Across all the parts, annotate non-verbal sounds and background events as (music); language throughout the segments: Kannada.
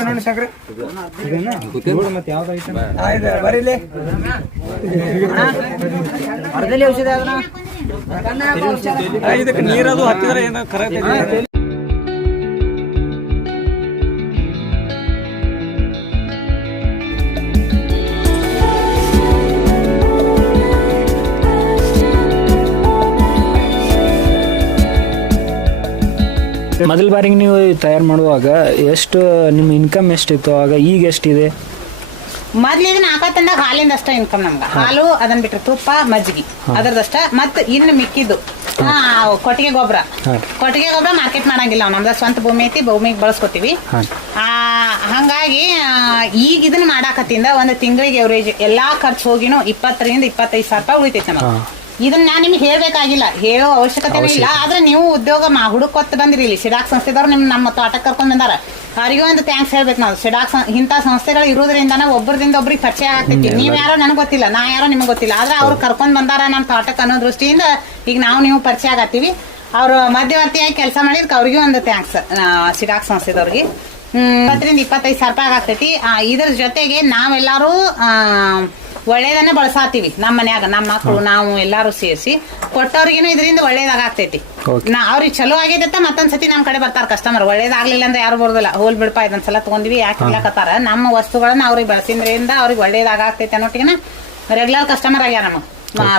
ನೋಡಿ ಸಾಕ್ರೆ. ಮತ್ತೆ ಯಾವ್ದು ಐಟಮ್ ಆಯ್ತು ಬರೀಲಿ ಅರ್ಧಲ್ಲಿ ಔಷಧ ಅದನ್ನ ಇದಕ್ಕೆ ನೀರದು ಹತ್ತಿದ್ರೆ ಏನೋ ಕರೆಕ್ಟ್ (laughs) ಮೊದಲ ಬಾರಿಗೆ ನೀವು ತಯಾರು ಮಾಡುವಾಗ ಎಷ್ಟು ನಿಮ್ಮ ಇನ್ಕಮ್ ಎಷ್ಟಿತ್ತು? ಆಗ ಈಗ ಎಷ್ಟಿದೆ? ಮೊದ್ಲಿದ ಹಾಕತ್ತಂದಾಗ ಹಾಲಿಂದ ಅಷ್ಟ ಇನ್ಕಮ್ ನಮ್ಗ. ಹಾಲು ಅದನ್ನ ಬಿಟ್ರೆ ತುಪ್ಪ ಮಜ್ಜಿಗೆ ಅದರದಷ್ಟ. ಮತ್ ಇನ್ನು ಮಿಕ್ಕಿದ್ದು. ಆ, ಕೊಟ್ಟಿಗೆ ಗೊಬ್ಬರ ಕೊಟ್ಟಿಗೆ ಗೊಬ್ಬರ ಮಾರ್ಕೆಟ್ ಮಾಡಂಗಿಲ್ಲ ನಾವು ನಮ್ದ ಸ್ವಂತ ಭೂಮಿ ಐತಿ ಭೂಮಿಗೆ ಬಳಸ್ಕೊತೀವಿ. ಹಾ. ಆ, ಹಂಗಾಗಿ ಆ, ಈಗ ಇದನ್ನ ಮಾಡಾಕತ್ತಿಂದ ಒಂದು ತಿಂಗಳಿಗೆ ಎವರೇಜ್ ಎಲ್ಲಾ ಖರ್ಚು ಹೋಗಿನೂ ಇಪ್ಪತ್ತರಿಂದ ಇಪ್ಪತ್ತೈದು ಸಾವಿರ ರೂಪಾಯಿ ಉಳಿತೈತೆ ನಮಗೆ. ಇದನ್ನ ನಾನು ನಿಮ್ಗೆ ಹೇಳಬೇಕಾಗಿಲ್ಲ. ಹೇಳೋ ಅವಶ್ಯಕತೆ ಇಲ್ಲ. ಆದ್ರೆ ನೀವು ಉದ್ಯೋಗ ಮಾ ಹುಡುಕೊತ್ ಬಂದಿರಿ ಇಲ್ಲಿ. ಸಿಡಾಕ್ ಸಂಸ್ಥೆದವ್ರು ನಿಮ್ ನಮ್ಮ ತೋಟಕ್ಕೆ ಕರ್ಕೊಂಡ್ ಬಂದಾರ. ಅವರಿಗೂ ಒಂದು ಥ್ಯಾಂಕ್ಸ್ ಹೇಳ್ಬೇಕು ನಾವು. ಸಿಡಾಕ್ ಇಂಥ ಸಂಸ್ಥೆಗಳು ಇರೋದ್ರಿಂದ ಒಬ್ಬರಿಂದ ಒಬ್ರಿಗೆ ಪರಿಚಯ ಆಗ್ತೈತಿ. ನೀವ್ ಯಾರೋ ನನಗೆ ಗೊತ್ತಿಲ್ಲ. ನಾ ಯಾರೋ ನಿಮ್ಗೆ ಗೊತ್ತಿಲ್ಲ. ಆದ್ರೆ ಅವ್ರು ಕರ್ಕೊಂಡ್ ಬಂದಾರ ನಮ್ಮ ತೋಟಕ್ಕೆ ಅನ್ನೋ ದೃಷ್ಟಿಯಿಂದ ಈಗ ನಾವು ನೀವು ಪರಿಚಯ ಆಗತ್ತೀವಿ. ಅವರು ಮಧ್ಯವರ್ತಿಯಾಗಿ ಕೆಲಸ ಮಾಡಿದ್ಕೆ ಅವ್ರಿಗೂ ಒಂದು ಥ್ಯಾಂಕ್ಸ್ ಸಿಡಾಕ್ ಸಂಸ್ಥೆದವ್ರಿಗೆ. ಇಪ್ಪತ್ತರಿಂದ ಇಪ್ಪತ್ತೈದು ಸಾವಿರ ರೂಪಾಯಿ ಆಗತೈತಿ. ಇದ್ರ ಜೊತೆಗೆ ನಾವೆಲ್ಲರೂ ಆ, ಒಳ್ಳೇದನ್ನೇ ಬಳಸಾತೀವಿ. ನಮ್ಮ ಮನ್ಯಾಗ ನಮ್ಮ ಮಕ್ಕಳು ನಾವು ಎಲ್ಲಾರು ಸೇರಿಸಿ ಕೊಟ್ಟವ್ರಿಗೇನು ಇದರಿಂದ ಒಳ್ಳೇದಾಗ್ತೈತಿ. ನಾ ಅವ್ರಿಗೆ ಚಲೋ ಆಗೈತೆ ಮತ್ತೊಂದ್ಸತಿ ನಮ್ ಕಡೆ ಬರ್ತಾರ ಕಸ್ಟಮರ್ ಒಳ್ಳೇದಾಗ್ಲಿಲ್ಲ ಅಂದ್ರೆ ಯಾರು ಬರೋದಿಲ್ಲ. ಹೋಲ್ ಬಿಡಪ್ಪ ಇದೊಂದ್ಸಲ ತಗೊಂಡ್ವಿ ಯಾಕೆ ಇಲ್ಲಕತ್ತಾರ ನಮ್ಮ ವಸ್ತುಗಳನ್ನ ಅವ್ರಿಗೆ ಬಳಸಿದ್ರಿಂದ ಅವ್ರಿಗೆ ಒಳ್ಳೇದಾಗತೈತೆ ಅನ್ನೋಟಿಗೆನ ರೆಗ್ಯುಲರ್ ಕಸ್ಟಮರ್ ಆಗ್ಯಾರ ನಮಗೆ.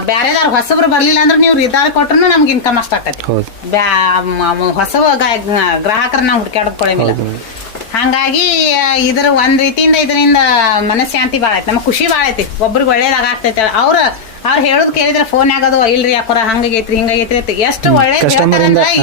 ಬ್ಯಾರೆದಾರ ಹೊಸಬ್ರು ಬರ್ಲಿಲ್ಲ ಅಂದ್ರೆ ನೀವು ಇದಾರ ಕೊಟ್ರು ನಮ್ಗೆ ಇನ್ಕಮ್ ಅಷ್ಟ ಆಕತಿ ಹೊಸ ಗ್ರಾಹಕರನ್ನ ಹುಡುಕಾಡೋದ್ ಕೊಡಂಗಿಲ್ಲ ಹಂಗಾಗಿ ಇದ್ರ ಒಂದ್ ರೀತಿಯಿಂದ ಇದರಿಂದ ಮನಃಶಾಂತಿ ಬಾಳ ಐತಿ ನಮ್ಗೆ ಖುಷಿ ಬಾಳ ಐತಿ ಒಬ್ರಿಗೆ ಒಳ್ಳೇದಾಗತೈತೆ ಅವ್ರ ಅವ್ರು ಹೇಳೋದ್ ಕೇಳಿದ್ರೆ ಫೋನ್ ಆಗೋದು ಇಲ್ರಿ ಯಾಕೋರ ಹಂಗಾಗೈತ್ರಿ ಹಿಂಗಾಗೈತ್ರಿ ಅಂತ. ಎಷ್ಟು ಒಳ್ಳೆ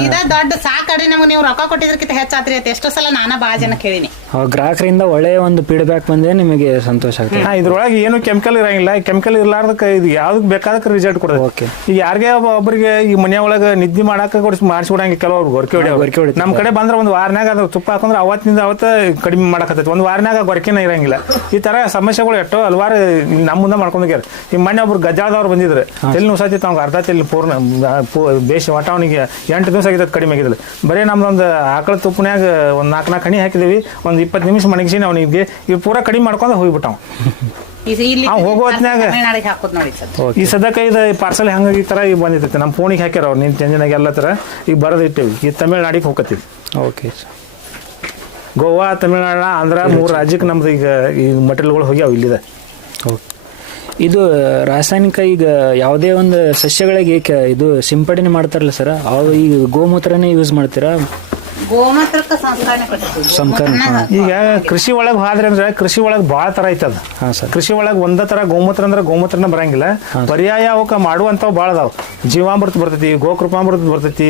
ಇಂದ, ದೊಡ್ಡ ಸಾಕಡ್ರಿ ನಮ್ಗೆ ನೀವು ರೊಕ್ಕ ಕೊಟ್ಟಿದ್ರಕ್ಕಿಂತ ಹೆಚ್ಚಾತ್ರಿ ಅಂತ. ಎಷ್ಟೋ ಸಲ ನಾನಾ ಬಾ ಜನ ಕೇಳಿನಿ. ಗ್ರಾಹಕರಿಂದ ಒಳ್ಳೆಯ ಒಂದು ಫೀಡ್ಬ್ಯಾಕ್ ಬಂದ್ರೆ ನಿಮಗೆ ಸಂತೋಷ ಆಗ್ತದೆ. ಹಾ ಇದ್ರೊಳಗೆ ಏನು ಕೆಮಿಕಲ್ ಇರಂಗಿಲ್ಲ. ಕೆಮಿಕಲ್ ಇರಲಾರ್ದಕ್ಕೆ ಇದು ಯಾವ್ದಕ್ ಬೇಕಾದಕ್ಕೆ ರಿಸಲ್ಟ್ ಕೊಡೋದು ಓಕೆ. ಈಗ ಯಾರಿಗೆ ಒಬ್ಬರಿಗೆ ಒಬ್ರಿಗೆ ಈ ಮನೆ ಒಳಗೆ ನಿದ್ದೆ ಮಾಡಾಕ ಕೊಡಿಸಿ ಮಾಡಿಸ್ಬಿಡಂಗೆ ಕೆಲವ್ರು ಗೊರಕೆ ಹೊಡಿ ಗೊರ್ಕೆ ಹೊಡಿ ನಮ್ಮ ಕಡೆ ಬಂದ್ರೆ ಒಂದು ವಾರನಾಗ ಅದು ತುಪ್ಪ ಹಾಕೊಂಡ್ರೆ ಅವತ್ತಿನಿಂದ ಅವತ್ತ ಕಡಿಮೆ ಮಾಡಕತ್ತೈತಿ. ಒಂದು ವಾರನಾಗ ಗೊರಕೆನ ಇರಂಗಿಲ್ಲ. ಈ ತರ ಸಮಸ್ಯೆಗಳು ಎಷ್ಟೋ ಹಲವಾರು ನಮ್ಮ ಮುಂದೆ ಮಾಡ್ಕೊಂಡೋಗ್ಯಾರ ಈ ಮೊನ್ನೆ ಒಬ್ರು ಗಜ್ಜಾಳದವ್ರು ಬಂದಿದ್ರು ತೆಲ್ ನುಸಾತಿತ್ತು ಅವ್ಗೆ ಅರ್ಧ ತೆಲ್ ಪೂರ್ಣ ಬೇಷ ಒಟ್ಟ ಅವನಿಗೆ ಎಂಟು ದಿವಸ ಆಗಿದ್ದು ಕಡಿಮೆ ಆಗಿದ್ದಿಲ್ಲ ಬರೀ ನಮ್ದೊಂದು ಆಕಳ ತುಪ್ಪನ್ಯಾಗ ಒಂದು ನಾಲ್ಕು ನಾಲ್ಕು ಹಣಿ ಹಾಕಿದೀವಿ ಒಂದು ಇಪ್ಪತ್ತು ನಿಮಿಷ ಮಣಗಿಸಿ ಅವನಿಗೆ ಈ ಪೂರ ಕಡಿಮೆ ಮಾಡ್ಕೊಂಡು ಹೋಗ್ಬಿಟ್ಟಾವ. ಆ, ಹೋಗೋ ಈ ಸದ್ಯಕ್ಕೆ ಇದು ಪಾರ್ಸಲ್ ಹಂಗ ಈ ತರ ಈಗ ಬಂದಿರ್ತೈತೆ. ನಮ್ಮ ಫೋನಿಗೆ ಹಾಕ್ಯಾರ ಅವ್ರು ನಿನ್ನ ಚಂಜನಾಗ ಎಲ್ಲ ತರ ಈಗ ಬರೋದು ಇಟ್ಟೇವಿ. ಈ ತಮಿಳ್ನಾಡಿಗೆ ಹೋಗತ್ತೀವಿ ಓಕೆ ಗೋವಾ ತಮಿಳ್ನಾಡ ಆಂಧ್ರ ಮೂರು ರಾಜ್ಯಕ್ಕೆ ನಮ್ದು ಈಗ ಈ ಮಟೀರಿಯಲ್ಗಳು ಹೋಗ್ಯಾವ ಇಲ್ಲಿದೆ. ಓಕೆ. ಇದು ರಾಸಾಯನಿಕ ಈಗ ಯಾವುದೇ ಒಂದು ಸಸ್ಯಗಳಿಗೆ ಇದು ಸಿಂಪಡಣೆ ಮಾಡ್ತಾರಲ್ಲ ಸರ್, ಅವು ಈಗ ಗೋಮೂತ್ರನೇ ಯೂಸ್ ಮಾಡ್ತೀರಾ? ಗೋಮಾತ್ರಕ್ಕ ಸಂಸ್ಕರಣೆ ಈಗ ಕೃಷಿ ಒಳಗ್ ಹೋದ್ರೆ ಅಂದ್ರೆ ಕೃಷಿ ಒಳಗೆ ಭಾಳ ತರ ಐತದ. ಹಾ ಸರ್. ಕೃಷಿ ಒಳಗ್ ಒಂದ ತರ ಗೋಮೂತ್ರ ಅಂದ್ರೆ ಗೋಮೂತ್ರನ ಬರಂಗಿಲ್ಲ. ಪರ್ಯಾಯ ಅವಕ್ಕೆ ಮಾಡುವಂಥವು ಭಾಳ ಅದಾವ. ಜೀವಾಮೃತ ಬರ್ತೈತಿ ಗೋಕೃಪಾಮೃತ ಬರ್ತೈತಿ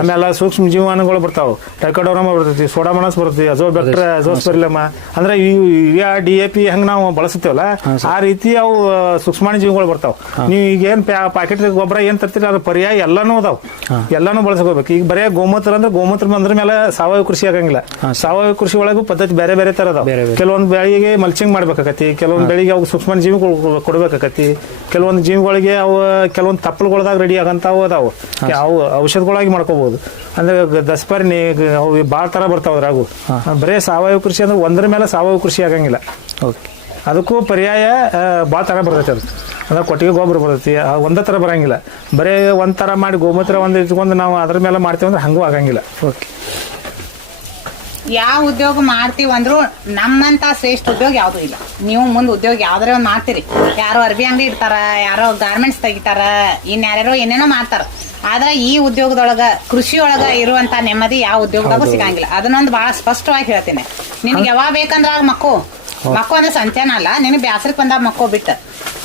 ಆಮೇಲೆ ಸೂಕ್ಷ್ಮ ಜೀವಾಣುಗಳು ಬರ್ತಾವ. ಟೈಕಡೋರಮ ಬರ್ತೈತಿ ಸೋಡಾಮನಸ್ ಬರ್ತೈತಿ ಅಜೋಬ್ಯಾಕ್ಟರ್ ಅಜೋಸ್ಪೆರಿಲಮ. ಅಂದ್ರೆ ಈ ಯೂರಿಯಾ ಡಿ ಎ ಪಿ ಹೆಂಗ್ ನಾವು ಬಳಸ್ತೀವಲ್ಲ ಆ ರೀತಿ ಅವು ಸೂಕ್ಷ್ಮಾಣಿ ಜೀವಿಗಳು ಬರ್ತಾವ. ನೀವು ಈಗ ಏನ್ ಪ್ಯಾಕೆಟ್ ಗೊಬ್ಬರ ಏನ್ ತರ್ತೀರಿ ಅದ್ರ ಪರ್ಯಾಯ ಎಲ್ಲಾನು ಅದಾವ. ಎಲ್ಲಾನು ಬಳಸ್ಕೋಬೇಕು. ಈಗ ಬರೀ ಗೋಮೂತ್ರ ಅಂದ್ರೆ ಗೋಮೂತ್ರ ಬಂದ್ರ ಮೇಲೆ ಸಾವಯವ ಕೃಷಿ ಆಗಂಗಿಲ್ಲ. ಸಾವಯವ ಕೃಷಿ ಒಳಗೂ ಪದ್ಧತಿ ಬೇರೆ ಬೇರೆ ತರ ಅದಾವ. ಕೆಲವೊಂದು ಬೆಳೆಗೆ ಮಲ್ಚಿಂಗ್ ಮಾಡ್ಬೇಕಾಕತಿ ಕೆಲವೊಂದು ಬೆಳೆಗೆ ಅವು ಸೂಕ್ಷ್ಮ ಜೀವಿಗಳು ಕೊಡ್ಬೇಕಾಕತಿ ಕೆಲವೊಂದು ಜೀವಿಗಳಿಗೆ ಅವು ಕೆಲವೊಂದು ತಪ್ಪಲುಗಳದಾಗ ರೆಡಿ ಆಗಂತಾವು ಅದಾವು. ಅವು ಔಷಧಗಳಾಗಿ ಮಾಡ್ಕೋಬಹುದು ಅಂದ್ರೆ ದಸ್ಪರ್ಣಿ ಅವು ಭಾಳ ತರ ಬರ್ತಾವ ಅದ್ರಾಗು. ಬರೇ ಸಾವಯವ ಕೃಷಿ ಅಂದ್ರೆ ಒಂದ್ರ ಮೇಲೆ ಸಾವಯವ ಕೃಷಿ ಆಗಂಗಿಲ್ಲ. ಓಕೆ. ಅದಕ್ಕೂ ಪರ್ಯಾಯ ಭಾಳ ತರ ಬರ್ತೈತಿ ಅದು. ಅಂದ್ರೆ ಕೊಟ್ಟಿಗೆ ಗೊಬ್ಬರ ಬರ್ತೈತಿ ಒಂದೇ ತರ ಬರಂಗಿಲ್ಲ. ಬರೇ ಒಂದ್ ತರ ಮಾಡಿ ಗೋಮೂತ್ರ ಒಂದು ಇಟ್ಕೊಂಡು ನಾವು ಅದ್ರ ಮೇಲೆ ಮಾಡ್ತೀವಿ ಅಂದ್ರೆ ಹಂಗೂ ಆಗಂಗಿಲ್ಲ. ಓಕೆ. ಯಾವ ಉದ್ಯೋಗ ಮಾಡ್ತೀವಿ ಅಂದ್ರು ನಮ್ಮಂತ ಶ್ರೇಷ್ಠ ಉದ್ಯೋಗ ಯಾವ್ದು ಇಲ್ಲ. ನೀವು ಮುಂದೆ ಉದ್ಯೋಗ ಯಾವ್ದಾರ ಒಂದ್ ಮಾಡ್ತೀರಿ. ಯಾರೋ ಅರ್ಬಿ ಅಂಗಡಿ ಇಡ್ತಾರ ಯಾರೋ ಗಾರ್ಮೆಂಟ್ಸ್ ತೆಗಿತಾರ ಇನ್ ಯಾರ್ಯಾರೋ ಏನೇನೋ ಮಾಡ್ತಾರ. ಆದ್ರೆ ಈ ಉದ್ಯೋಗದೊಳಗ ಕೃಷಿ ಒಳಗ ಇರುವಂತ ನೆಮ್ಮದಿ ಯಾವ ಉದ್ಯೋಗದಾಗೂ ಸಿಗಂಗಿಲ್ಲ. ಅದನ್ನೊಂದು ಬಹಳ ಸ್ಪಷ್ಟವಾಗಿ ಹೇಳ್ತೀನಿ. ನಿನ್ಗೆ ಯಾವಾಗ ಬೇಕಂದ್ರ ಮಕ್ಕು. ಮಕ್ಕೋ ಅಂದ್ರೆ ಸಂಚಾನ ಅಲ್ಲ. ನಿನಗೆ ಬ್ಯಾಸರಕ್ಕೆ ಬಂದಾಗ ಮಕ್ಕೋ ಬಿಟ್ಟ.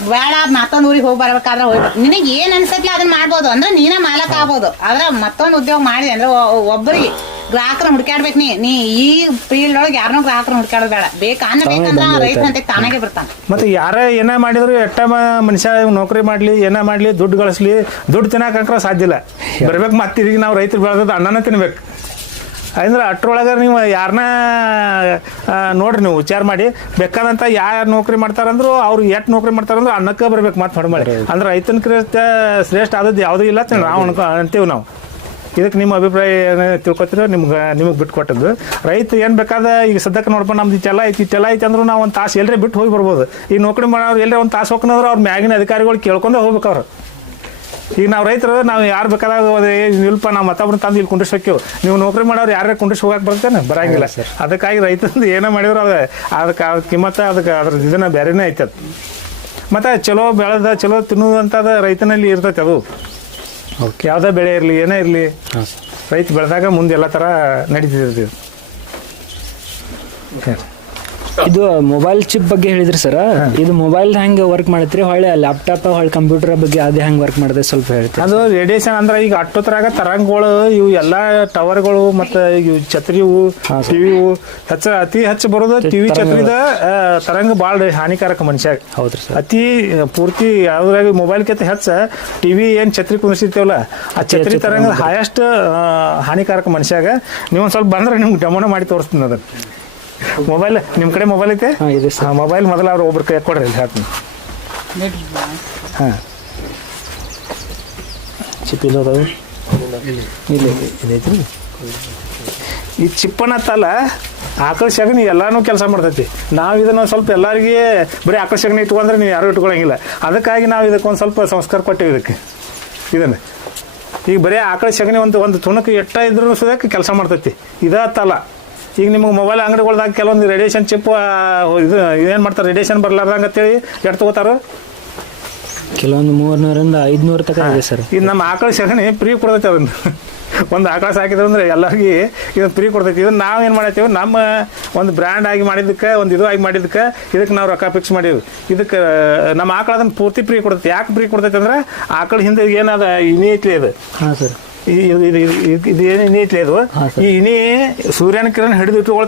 ಬೇಡ ಮತ್ತೊಂದ್ ಊರಿಗೆ ಹೋಗಿ ಬರ್ಬೇಕಾದ್ರೆ ಹೋಗ್ಬೇಕು ನಿನಗೆ ಏನ್ ಅನ್ಸತ್ಲ ಅದನ್ನ ಮಾಡ್ಬೋದು. ಅಂದ್ರೆ ನೀನೇ ಮಾಲಕ್ ಆಗ್ಬೋದು. ಆದ್ರೆ ಮತ್ತೊಂದು ಉದ್ಯೋಗ ಮಾಡಿದೆ ಅಂದ್ರೆ ಒಬ್ಬರಿಗೆ ಗ್ರಾಹಕರ ಹುಡ್ಕ್ಯಾಡ್ಬೇಕು ನೀ. ನೀ ಈ ಫೀಲ್ಡ್ ಒಳಗೆ ಯಾರನ್ನೂ ಗ್ರಾಹಕರ ಹುಡ್ಕ್ಯಾಡೋದು ಬೇಡ. ಬೇಕಾನ ಬೇಕಂದ್ರ ರೈತ ಅಂತ ತಾನಾಗೆ ಬರ್ತಾನೆ. ಮತ್ತೆ ಯಾರ ಏನೇ ಮಾಡಿದ್ರು ಎಟ್ಟ ಮನುಷ್ಯ ನೌಕರಿ ಮಾಡ್ಲಿ ಏನೇ ಮಾಡ್ಲಿ ದುಡ್ಡು ಗಳಿಸ್ಲಿ ದುಡ್ಡು ತಿನ್ನಕಂಕ್ರ ಸಾಧ್ಯ ಇಲ್ಲ. ಬರ್ಬೇಕು ಮತ್ತೆ ಈಗ ನಾವು ರೈತರು ಬೆಳೆದ ಅನ್ನನ ತಿನ್ಬೇಕು. ಅಂದ್ರೆ ಅಟ್ರೊಳಗೆ ನೀವು ಯಾರನ್ನ ನೋಡ್ರಿ ನೀವು ವಿಚಾರ ಮಾಡಿ. ಬೇಕಾದಂತ ಯಾರು ನೌಕರಿ ಮಾಡ್ತಾರಂದ್ರು ಅವ್ರು ಎಷ್ಟು ನೌಕರಿ ಮಾಡ್ತಾರಂದ್ರು ಅನ್ನಕ್ಕೆ ಬರ್ಬೇಕು ಮತ್ತೆ ಹೊಡೆ ಮಾಡಿ ಅಂದ್ರೆ ರೈತನ ಶ್ರೇಷ್ಠ ಶ್ರೇಷ್ಠ ಆದದ್ದು ಯಾವುದೂ ಇಲ್ಲ ನಾವು ಅನ್ಕೊ ಅಂತೀವಿ ನಾವು. ಇದಕ್ಕೆ ನಿಮ್ಮ ಅಭಿಪ್ರಾಯ ಏನು ತಿಳ್ಕೊತೀರೋ? ನಿಮ್ಗೆ ನಿಮಗೆ ಬಿಟ್ಟು ಕೊಟ್ಟದ್ದು. ರೈತ ಏನು ಬೇಕಾದ ಈಗ ಸದ್ಯಕ್ಕೆ ನೋಡ್ಕೊಂಡು ನಮ್ದು ಚಲ ಐತಿ ಇಷ್ಟೆಲ್ಲ ಐತಿ ಅಂದ್ರೂ ನಾವು ಒಂದು ತಾಸು ಎಲ್ಲರೇ ಬಿಟ್ಟು ಹೋಗಿ ಬರ್ಬೋದು. ಈಗ ನೌಕರಿ ಮಾಡೋರು ಎಲ್ಲರೇ ಒಂದು ತಾಸು ಹೋಗ್ಕೊಂಡ್ರೆ ಅವ್ರ ಮ್ಯಾಗಿನ ಅಧಿಕಾರಿಗಳು ಕೇಳ್ಕೊಂಡೇ ಹೋಗ್ಬೇಕು ಅವ್ರು ಈಗ ನಾವು ರೈತರು ನಾವು ಯಾರು ಬೇಕಾದಾಗ ನಿಲ್ಪ ಇಲ್ಪ ನಾವು ಮತ್ತೊಬ್ಬರು ತಂದು ಇಲ್ಲಿ ಕುಂಡಿಸ್ಬೇಕು ನೀವು ನೌಕರಿ ಮಾಡೋರು ಯಾರೇ ಕುಂಡಿಸಿ ಹೋಗಕ್ಕೆ ಬರ್ತೇನೆ ಬರಂಗಿಲ್ಲ. ಅದಕ್ಕಾಗಿ ರೈತಂದು ಏನೋ ಮಾಡಿದ್ರು ಅದು ಅದಕ್ಕೆ ಅದಕ್ಕೆ ಕಿಮ್ಮತ್ತ ಅದಕ್ಕೆ ಅದ್ರ ಇದನ್ನ ಬೇರೆನೇ ಐತೆ ಅದು ಮತ್ತು ಚಲೋ ಬೆಳೆದ ಚಲೋ ತಿನ್ನುವಂಥದ್ದು ರೈತನಲ್ಲಿ ಇರ್ತೈತೆ ಅದು. ಯಾವುದೇ ಬೆಳೆ ಇರಲಿ ಏನೇ ಇರಲಿ ಹಾಂ. ಸರ್ ರೈತ ಬೆಳೆದಾಗ ಮುಂದೆ ಎಲ್ಲ ಥರ ನಡೀತಿರ್ತೈತಿ ಇದು ಮೊಬೈಲ್ ಚಿಪ್ ಬಗ್ಗೆ ಹೇಳಿದ್ರಿ ಸರ್ ಇದು ಮೊಬೈಲ್ ಹೆಂಗೆ ವರ್ಕ್ ಮಾಡತ್ರಿ? ಹೊಳ್ಳಿ ಲ್ಯಾಪ್ಟಾಪ್ ಹೊಳ್ಳಿ ಕಂಪ್ಯೂಟರ್ ಬಗ್ಗೆ ಅದೇ ಹೆಂಗೆ ವರ್ಕ್ ಮಾಡುತ್ತೆ ಸ್ವಲ್ಪ ಹೇಳ್ತೀವಿ ಅದು ರೇಡಿಯೇಷನ್ ಅಂದ್ರೆ ಈಗ ಅಟ್ಟೋತ್ರಾಗ ತರಂಗಗಳು ಇವು ಎಲ್ಲಾ ಟವರ್ಗಳು ಮತ್ತೆ ಇವು ಛತ್ರಿವು ಟಿವಿವು ಹೆಚ್ಚ ಅತಿ ಹೆಚ್ಚು ಬರೋದು ಟಿವಿ ಛತ್ರಿದ ತರಂಗ ಭಾಳ ಹಾನಿಕಾರಕ ಮನುಷ್ಯ ಹೌದ್ರಿ ಸರ್ ಅತಿ ಪೂರ್ತಿ ಯಾವ್ದ್ರಾಗ ಮೊಬೈಲ್ಕಿಂತ ಹೆಚ್ಚ ಟಿವಿ ಏನ್ ಛತ್ರಿ ಕುಂದಿರ್ತೀವಲ್ಲ ಆ ಛತ್ರಿ ತರಂಗ. ಹೈಯೆಸ್ಟ್ ಹಾನಿಕಾರಕ ಮನುಷ್ಯಾಗ. ನೀವು ಸ್ವಲ್ಪ ಬಂದ್ರೆ ನಿಮ್ಗೆ ಡಮನ ಮಾಡಿ ತೋರಿಸ್ತೀನಿ ಅದನ್ನ. ಮೊಬೈಲ್ ನಿಮ್ಮ ಕಡೆ ಮೊಬೈಲ್ ಐತೆ? ಹಾಂ ಇದೆ ಸರ್. ಹಾಂ ಮೊಬೈಲ್ ಮೊದಲು ಅವ್ರು ಒಬ್ರು ಕೈ ಕೊಡ್ರಿ ಇಲ್ಲಿ ಹೇಳ್ತೀನಿ ಹಾಂ. ಚಿಪ್ ಇದು ಅದಾವು ಇಲ್ಲ ಈ ಚಿಪ್ಪನತ್ತಲ್ಲ ಆಕಳ ಸಗಣಿ ಎಲ್ಲಾನು ಕೆಲಸ ಮಾಡ್ತೈತಿ. ನಾವು ಇದನ್ನ ಸ್ವಲ್ಪ ಎಲ್ಲರಿಗೆ ಬರೀ ಆಕಳ ಸಗಣಿ ಇಟ್ಕೊಂಡ್ರೆ ನೀವು ಯಾರು ಇಟ್ಕೊಳಂಗಿಲ್ಲ. ಅದಕ್ಕಾಗಿ ನಾವು ಇದಕ್ಕೆ ಒಂದು ಸ್ವಲ್ಪ ಸಂಸ್ಕಾರ ಕೊಟ್ಟೇವೆ ಇದಕ್ಕೆ. ಇದನ್ನ. ಈಗ ಬರೀ ಆಕಳ ಸಗಣಿ ಒಂದು ಒಂದು ತುಣುಕು ಎಟ್ಟ ಇದ್ರೂ ಸದಕ್ಕೆ ಕೆಲಸ ಮಾಡ್ತೈತಿ. ಇದತ್ತಲ್ಲ ಈಗ ನಿಮಗೆ ಮೊಬೈಲ್ ಅಂಗಡಿಗಳ್ದಾಗ ಕೆಲವೊಂದು ರೇಡಿಯೇಷನ್ ಚಿಪ್ ಇದು ಏನು ಮಾಡ್ತಾರೆ? ರೇಡಿಯೇಷನ್ ಬರ್ಲಾರ್ದಂಗೆ ಅಂತೇಳಿ ಎಟ್ ತಗೋತಾರೆ ಕೆಲವೊಂದು ಮೂರ್ನೂರಿಂದ ಐದ್ನೂರು ತಕ ಇದೆ ಸರ್. ಇದು ನಮ್ಮ ಆಕಳ ಸಗಣಿ ಫ್ರೀ ಕೊಡ್ತೈತೆ ಅದನ್ನು. ಒಂದು ಆಕಳ ಸಾಕಿದ್ರು ಅಂದ್ರೆ ಎಲ್ಲರಿಗೆ ಇದನ್ನ ಫ್ರೀ ಕೊಡ್ತೈತಿ. ಇದನ್ನು ನಾವು ಏನು ಮಾಡತ್ತೀವಿ ನಮ್ಮ ಒಂದು ಬ್ರ್ಯಾಂಡ್ ಆಗಿ ಮಾಡಿದ್ದಕ್ಕೆ ಒಂದು ಇದು ಆಗಿ ಮಾಡಿದ್ದಕ್ಕೆ ಇದಕ್ಕೆ ನಾವು ರೊಕ್ಕ ಫಿಕ್ಸ್ ಮಾಡೀವಿ. ಇದಕ್ಕೆ ನಮ್ಮ ಆಕಳ ಅದನ್ನು ಪೂರ್ತಿ ಫ್ರೀ ಕೊಡ್ತೈತಿ. ಯಾಕೆ ಫ್ರೀ ಕೊಡ್ತೈತಿ ಅಂದ್ರೆ ಆಕಳ ಹಿಂದೆ ಏನದ ಇನಿ ಐತ್ಲಿ ಅದು. ಹಾಂ ಸರ್. ಇದು ಏನು ಇನಿ ಐತ್ಲಿ ಅದು ಈ ಇನಿ ಸೂರ್ಯನ ಕಿರಣ ಹಿಡಿದು ಇಟ್ಕೊಳ್ಳೋ